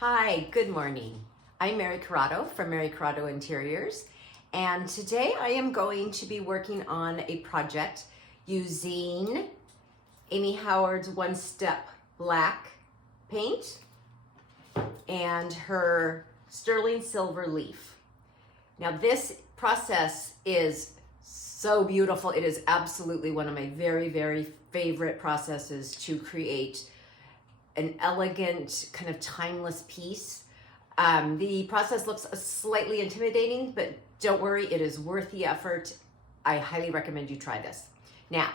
Hi, good morning. I'm Mary Corrado from Mary Corrado Interiors, and today I am going to be working on a project using Amy Howard's One Step Black paint and her sterling silver leaf. Now this process is so beautiful. It is absolutely one of my very favorite processes to create an elegant, kind of timeless piece. The process looks slightly intimidating, but don't worry, it is worth the effort. I highly recommend you try this. Now,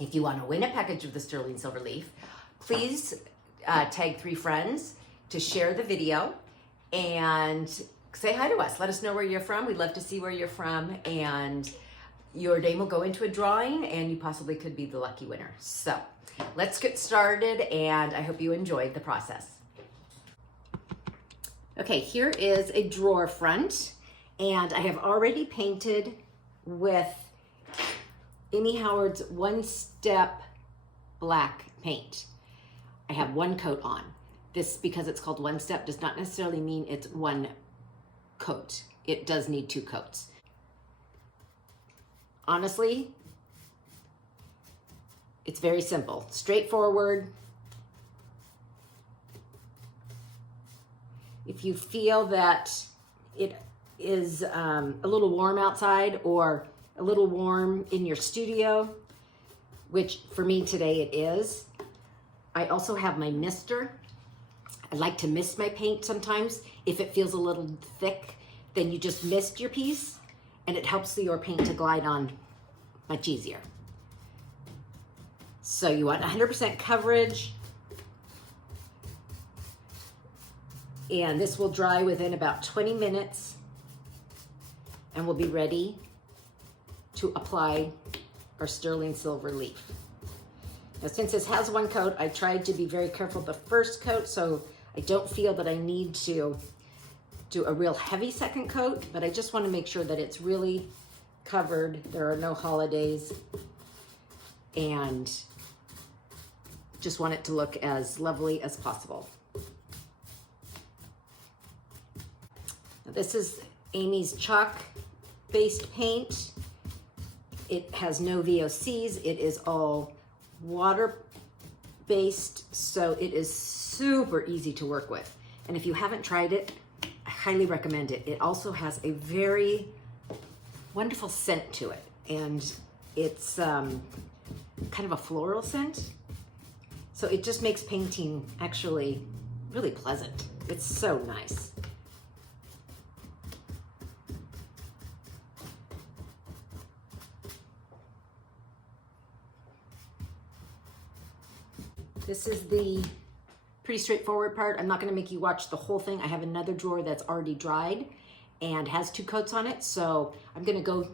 if you want to win a package of the sterling silver leaf, please tag 3 friends to share the video and say hi to us. Let us know where you're from. We'd love to see where you're from, and your name will go into a drawing and you possibly could be the lucky winner. So let's get started, and I hope you enjoyed the process. Okay, here is a drawer front, and I have already painted with Amy Howard's One Step Black paint. I have one coat on. This, because it's called One Step, does not necessarily mean it's one coat. It does need 2 coats. Honestly, it's very simple, straightforward. If you feel that it is a little warm outside or a little warm in your studio, which for me today it is, I also have my mister. I like to mist my paint sometimes. If it feels a little thick, then you just mist your piece and it helps your paint to glide on much easier. So you want 100% coverage, and this will dry within about 20 minutes and we'll be ready to apply our sterling silver leaf. Now, since this has one coat, I tried to be very careful the first coat, so I don't feel that I need to do a real heavy second coat, but I just want to make sure that it's really covered. There are no holidays, and just want it to look as lovely as possible. Now, this is Amy's chalk-based paint. It has no VOCs. It is all water-based, so it is super easy to work with. And if you haven't tried it, I highly recommend it. It also has a very wonderful scent to it, and it's kind of a floral scent. So it just makes painting actually really pleasant. It's so nice. This is the pretty straightforward part. I'm not going to make you watch the whole thing. I have another drawer that's already dried and has 2 coats on it. So I'm going to go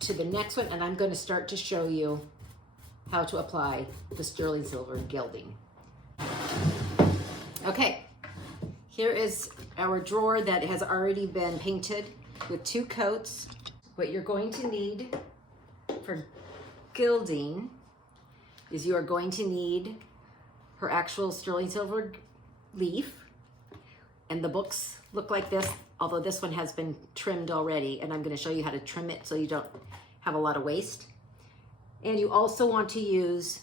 to the next one, and I'm going to start to show you how to apply the sterling silver gilding. Okay, here is our drawer that has already been painted with 2 coats. What you're going to need for gilding is you are going to need her actual sterling silver leaf, and the books look like this, although this one has been trimmed already, and I'm going to show you how to trim it so you don't have a lot of waste. And you also want to use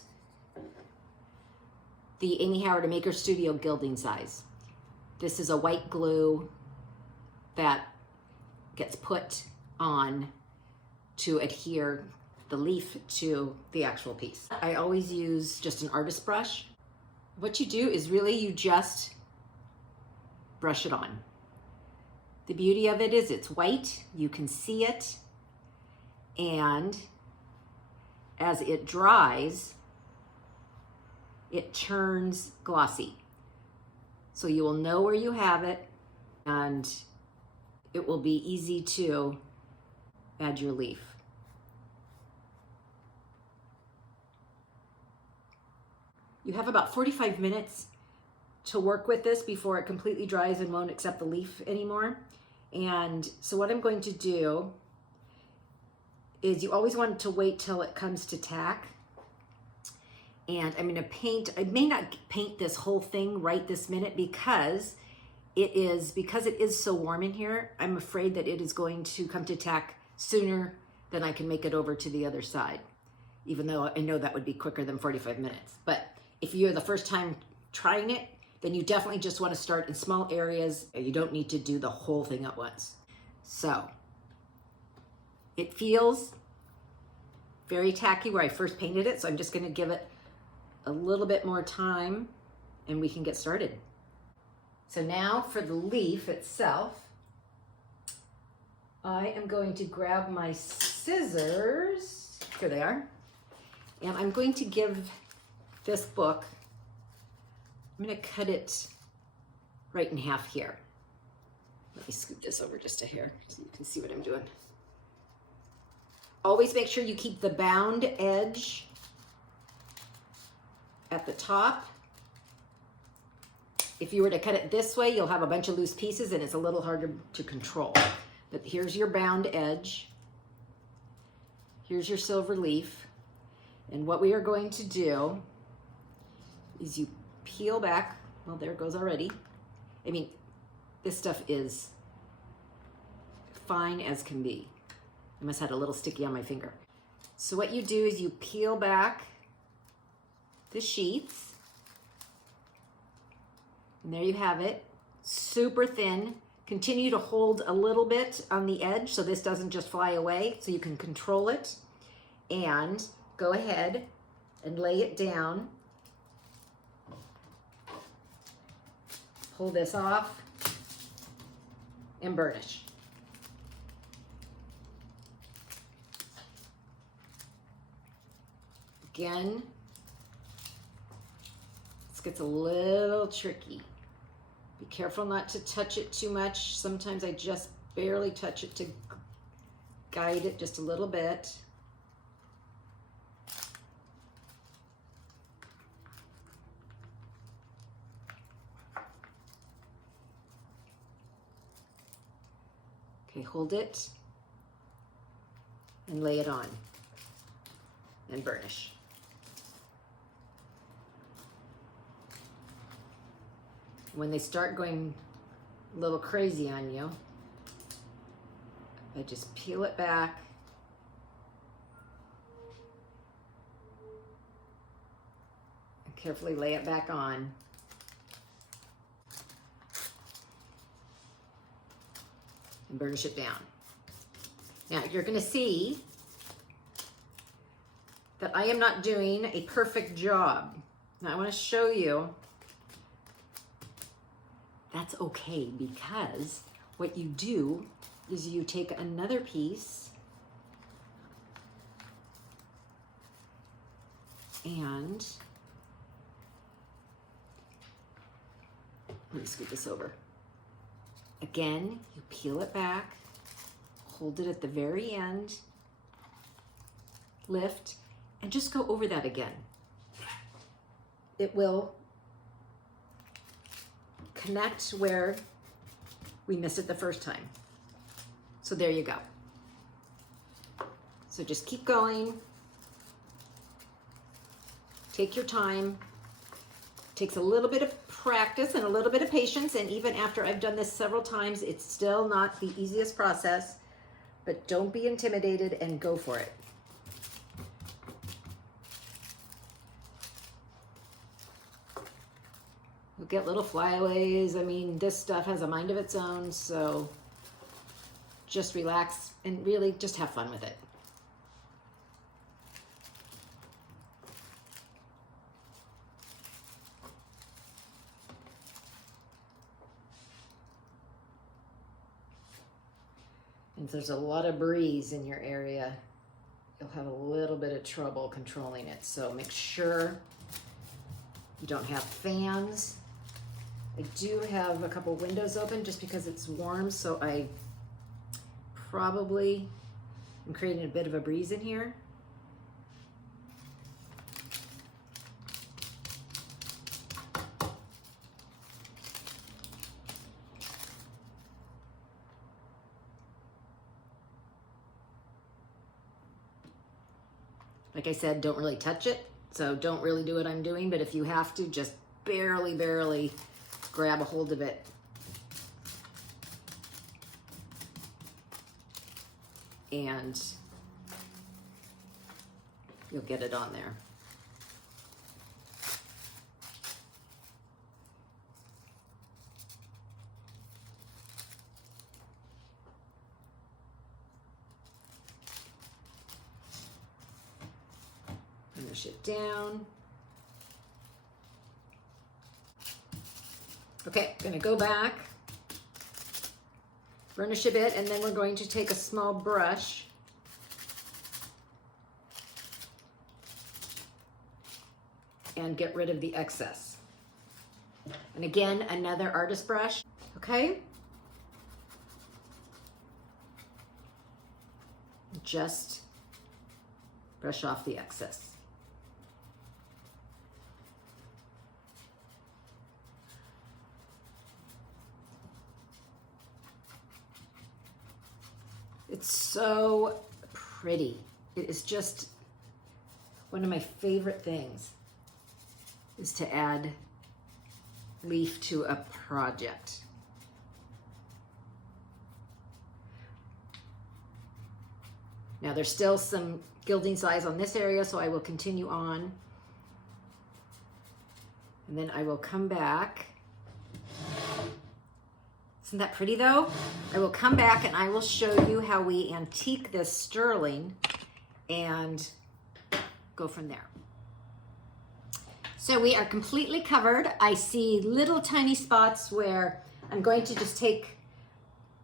the Amy Howard Maker Studio Gilding Size. This is a white glue that gets put on to adhere the leaf to the actual piece. I always use just an artist brush. What you do is really you just brush it on. The beauty of it is it's white, you can see it, and as it dries, it turns glossy. So you will know where you have it, and it will be easy to add your leaf. You have about 45 minutes to work with this before it completely dries and won't accept the leaf anymore. And so what I'm going to do is you always want to wait till it comes to tack. And I'm gonna paint, I may not paint this whole thing right this minute because it is so warm in here. I'm afraid that it is going to come to tack sooner than I can make it over to the other side, even though I know that would be quicker than 45 minutes. But if you're the first time trying it, then you definitely just want to start in small areas. You don't need to do the whole thing at once. So it feels very tacky where I first painted it, so I'm just going to give it a little bit more time and we can get started. So now for the leaf itself, I am going to grab my scissors, here they are, and I'm going to give this book, I'm going to cut it right in half here. Let me scoot this over just a hair so you can see what I'm doing. Always make sure you keep the bound edge at the top. If you were to cut it this way, you'll have a bunch of loose pieces and it's a little harder to control. But here's your bound edge. Here's your silver leaf. And what we are going to do is you peel back. Well, there it goes already. I mean, this stuff is fine as can be. I must have had a little sticky on my finger. So what you do is you peel back the sheets. And there you have it, super thin. Continue to hold a little bit on the edge so this doesn't just fly away, so you can control it. And go ahead and lay it down. Pull this off and burnish. Again, this gets a little tricky. Be careful not to touch it too much. Sometimes I just barely touch it to guide it just a little bit. Okay, hold it and lay it on and burnish. When they start going a little crazy on you, I just peel it back. And carefully lay it back on. And burnish it down. Now you're going to see that I am not doing a perfect job. Now I want to show you that's okay, because what you do is you take another piece and let me scoot this over. Again, you peel it back, hold it at the very end, lift, and just go over that again. It will connect where we missed it the first time. So there you go. So just keep going. Take your time. Takes a little bit of practice and a little bit of patience, and even after I've done this several times, it's still not the easiest process, but don't be intimidated and go for it. You'll get little flyaways. I mean, this stuff has a mind of its own, so just relax and really just have fun with it. And if there's a lot of breeze in your area, you'll have a little bit of trouble controlling it. So make sure you don't have fans. I do have a couple windows open just because it's warm, so I probably am creating a bit of a breeze in here. Like I said, don't really touch it So don't really do what I'm doing, but if you have to, just barely grab a hold of it. And you'll get it on there. Finish it down. Okay, I'm gonna go back, burnish a bit, and then we're going to take a small brush and get rid of the excess. And again, another artist brush, okay? Just brush off the excess. It's so pretty. It is just one of my favorite things, is to add leaf to a project. Now there's still some gilding size on this area, so I will continue on. And then I will come back. Isn't that pretty though? I will come back and I will show you how we antique this sterling and go from there. So we are completely covered. I see little tiny spots where I'm going to just take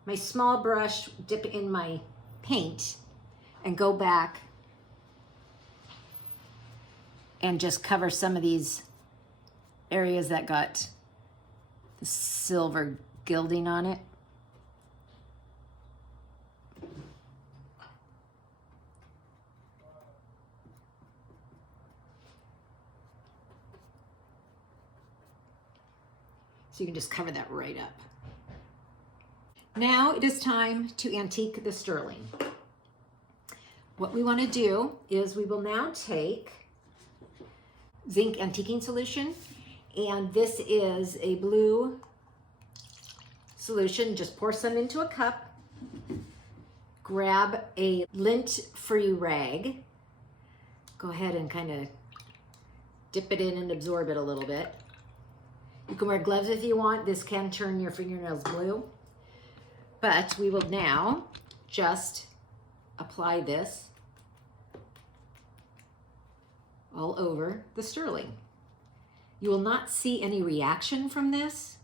my small brush, dip it in my paint, and go back and just cover some of these areas that got the silver gilding on it. So you can just cover that right up. Now it is time to antique the sterling. What we want to do is we will now take zinc antiquing solution, and this is a blue solution. Just pour some into a cup, grab a lint-free rag, go ahead and kind of dip it in and absorb it a little bit. You can wear gloves if you want. This can turn your fingernails blue, but we will now just apply this all over the sterling. You will not see any reaction from this,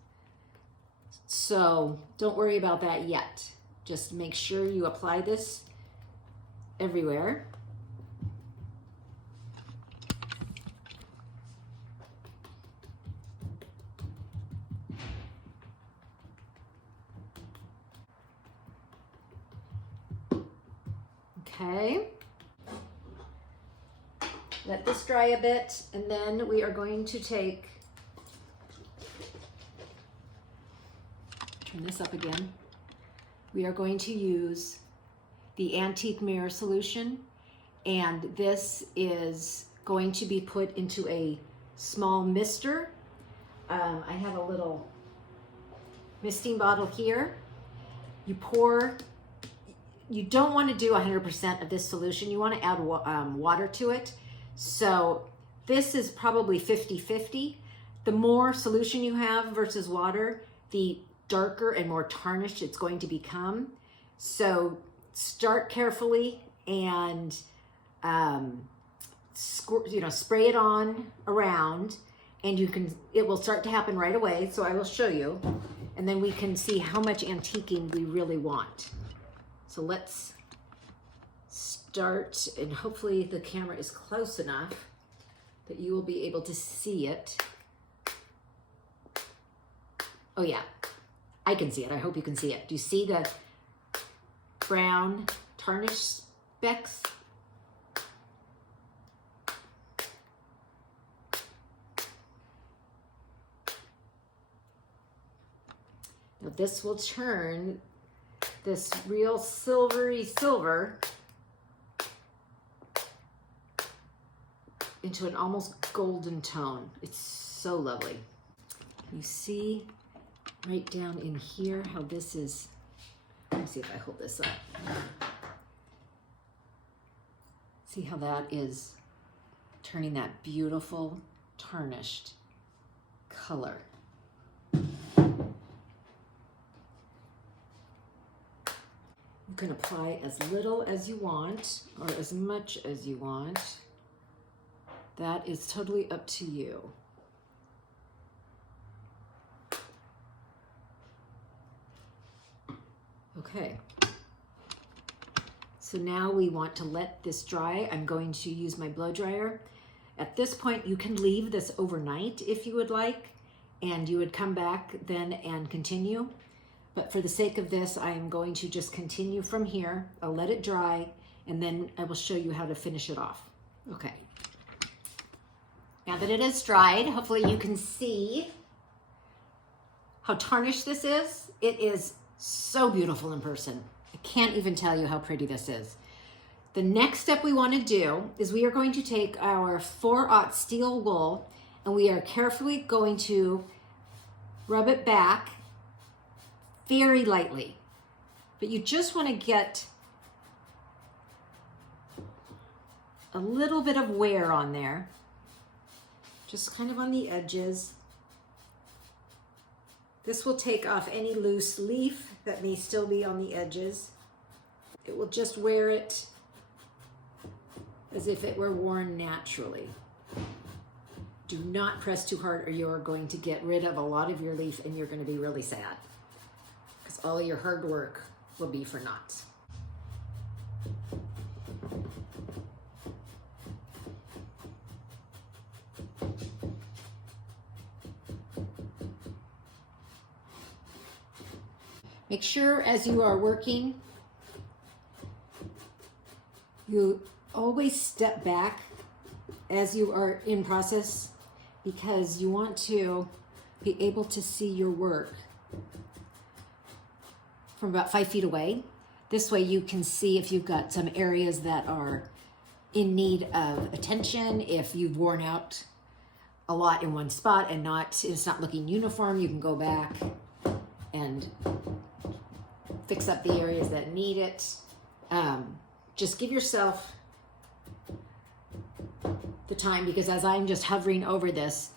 so don't worry about that yet. Just make sure you apply this everywhere. Okay. Let this dry a bit, and then we are going to take, turn this up again. We are going to use the antique mirror solution, and this is going to be put into a small mister. I have a little misting bottle here. You pour, you don't want to do 100% of this solution. You want to add water to it. So this is probably 50-50. The more solution you have versus water, the darker and more tarnished it's going to become. So start carefully and spray it on around, and it will start to happen right away. So I will show you, and then we can see how much antiquing we really want. So let's start, and hopefully the camera is close enough that you will be able to see it. Oh yeah, I can see it. I hope you can see it. Do you see the brown tarnish specks? Now this will turn this real silvery silver into an almost golden tone. It's so lovely. You see right down in here how this is, let me see if I hold this up. See how that is turning that beautiful tarnished color. You can apply as little as you want or as much as you want. That is totally up to you. Okay. So now we want to let this dry. I'm going to use my blow dryer. At this point, you can leave this overnight if you would like, and you would come back then and continue. But for the sake of this, I am going to just continue from here. I'll let it dry, and then I will show you how to finish it off. Okay. Now that it has dried, hopefully you can see how tarnished this is. It is so beautiful in person. I can't even tell you how pretty this is. The next step we want to do is we are going to take our 4/0 steel wool and we are carefully going to rub it back very lightly. But you just want to get a little bit of wear on there, just kind of on the edges. This will take off any loose leaf that may still be on the edges. It will just wear it as if it were worn naturally. Do not press too hard or you're going to get rid of a lot of your leaf and you're going to be really sad because all your hard work will be for naught. Make sure as you are working, you always step back as you are in process because you want to be able to see your work from about 5 feet away. This way you can see if you've got some areas that are in need of attention, if you've worn out a lot in one spot and it's not looking uniform, you can go back and fix up the areas that need it. Just give yourself the time because as I'm just hovering over this,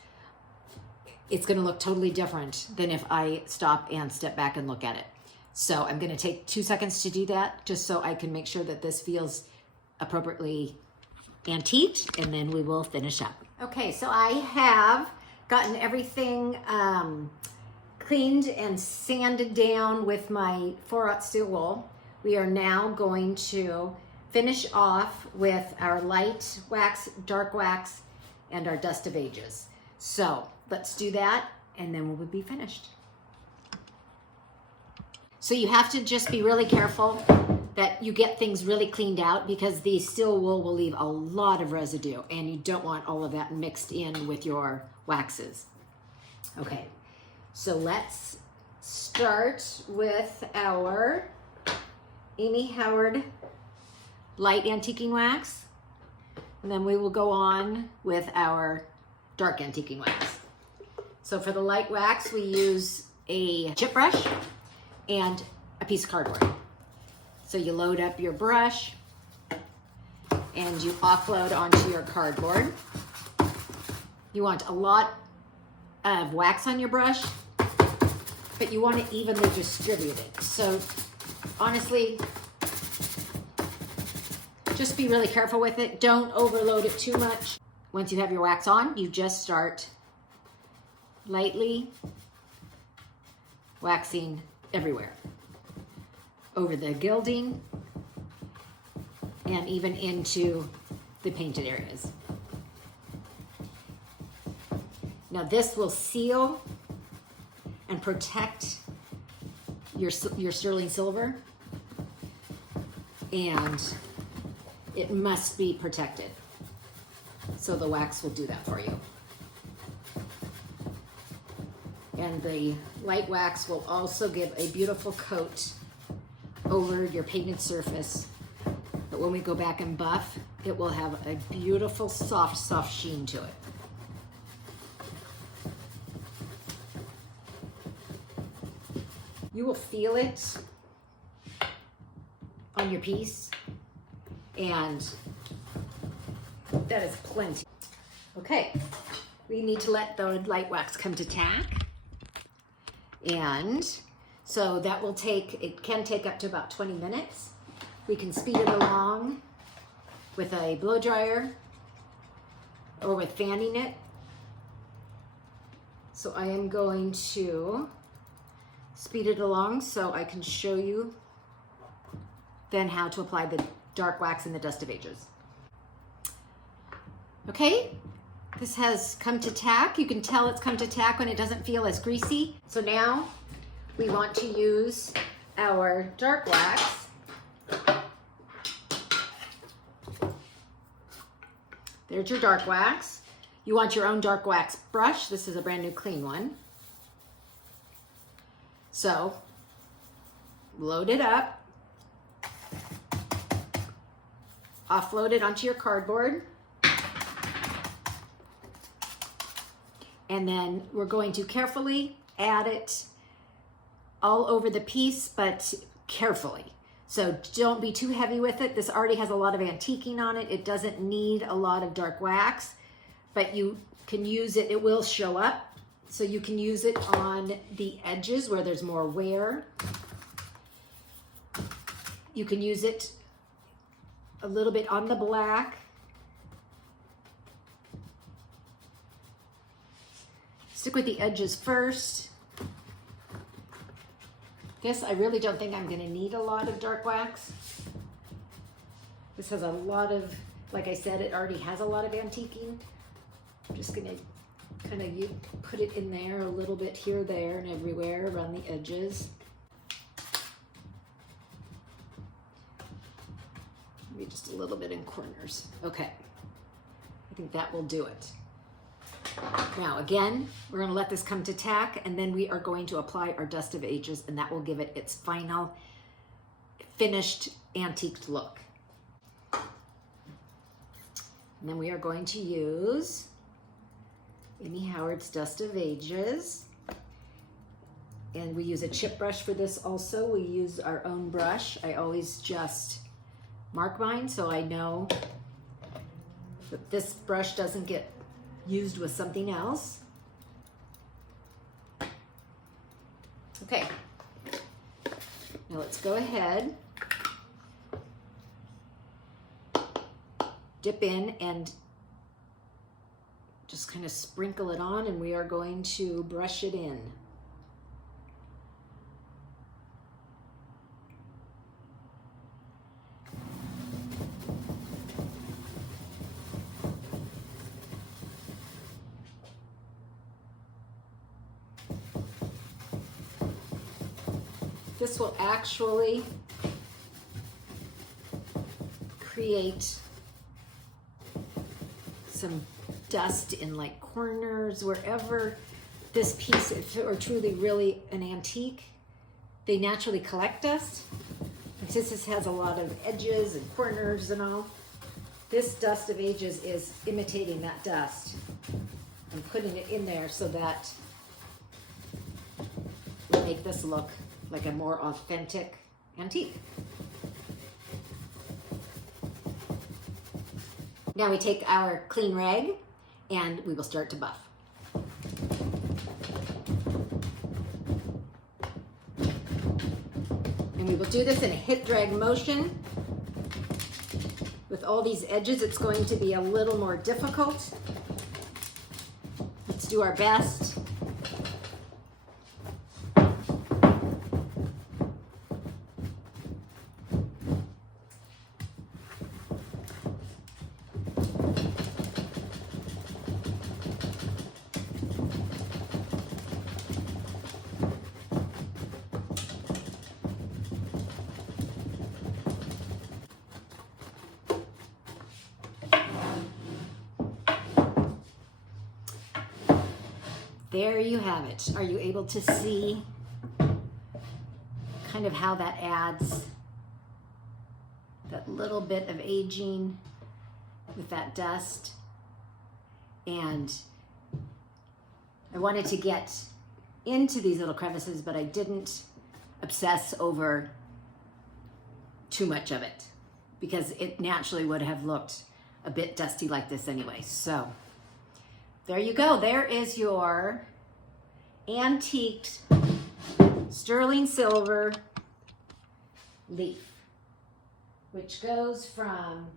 it's going to look totally different than if I stop and step back and look at it. So I'm going to take 2 seconds to do that just so I can make sure that this feels appropriately antiqued, and then we will finish up. Okay, so I have gotten everything cleaned and sanded down with my 4/0 steel wool. We are now going to finish off with our light wax, dark wax, and our dust of ages. So let's do that and then we'll be finished. So you have to just be really careful that you get things really cleaned out because the steel wool will leave a lot of residue and you don't want all of that mixed in with your waxes. Okay, so let's start with our Amy Howard light antiquing wax, and then we will go on with our dark antiquing wax. So for the light wax, we use a chip brush and a piece of cardboard. So you load up your brush and you offload onto your cardboard. You want a lot of wax on your brush, but you want to evenly distribute it. So honestly, just be really careful with it. Don't overload it too much. Once you have your wax on, you just start lightly waxing everywhere. Over the gilding and even into the painted areas. Now this will seal and protect your sterling silver, and it must be protected. So the wax will do that for you. And the light wax will also give a beautiful coat over your painted surface But when we go back and buff, it will have a beautiful, soft, soft sheen to it. You will feel it on your piece, and that is plenty. Okay, we need to let the light wax come to tack. And so that will take, it can take up to about 20 minutes. We can speed it along with a blow dryer or with fanning it. So I am going to speed it along so I can show you then how to apply the dark wax in the dust of ages. Okay, this has come to tack. You can tell it's come to tack when it doesn't feel as greasy. So now we want to use our dark wax. There's your dark wax. You want your own dark wax brush. This is a brand new clean one. So load it up, offload it onto your cardboard, and then we're going to carefully add it all over the piece, but carefully. So don't be too heavy with it. This already has a lot of antiquing on it. It doesn't need a lot of dark wax, but you can use it. It will show up. So you can use it on the edges where there's more wear. You can use it a little bit on the black. Stick with the edges first. This, I really don't think I'm gonna need a lot of dark wax. This has a lot of, like I said, it already has a lot of antiquing. I'm just gonna kind of put it in there a little bit here, there, and everywhere around the edges. Maybe just a little bit in corners. Okay, I think that will do it. Now again, we're going to let this come to tack, and then we are going to apply our dust of ages, and that will give it its final finished antiqued look. And then we are going to use Amy Howard's Dust of Ages, and we use a chip brush for this also. We use our own brush. I always just mark mine so I know that this brush doesn't get used with something else. Okay, now let's go ahead, dip in and just kind of sprinkle it on, and we are going to brush it in. This will actually create some dust in like corners, wherever this piece, if it were truly really an antique, they naturally collect dust. And since this has a lot of edges and corners and all, this dust of ages is imitating that dust and putting it in there so that will make this look like a more authentic antique. Now we take our clean rag and we will start to buff. And we will do this in a hit drag motion. With all these edges, it's going to be a little more difficult. Let's do our best. There you have it. Are you able to see kind of how that adds that little bit of aging with that dust. And I wanted to get into these little crevices, but I didn't obsess over too much of it because it naturally would have looked a bit dusty like this anyway. So there you go. There is your antiqued sterling silver leaf, which goes from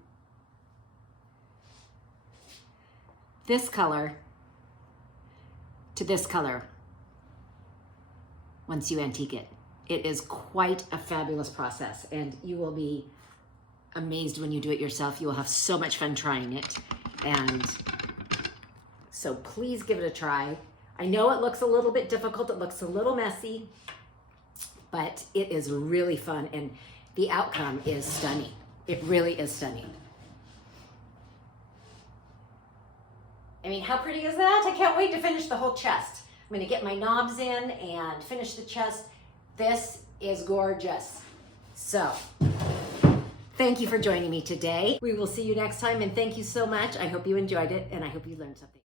this color to this color once you antique it. It is quite a fabulous process, and you will be amazed when you do it yourself. You will have so much fun trying it, and so please give it a try. I know it looks a little bit difficult, it looks a little messy, but it is really fun, and the outcome is stunning. It really is stunning. I mean, how pretty is that? I can't wait to finish the whole chest. I'm gonna get my knobs in and finish the chest. This is gorgeous. So, thank you for joining me today. We will see you next time, and thank you so much. I hope you enjoyed it, and I hope you learned something.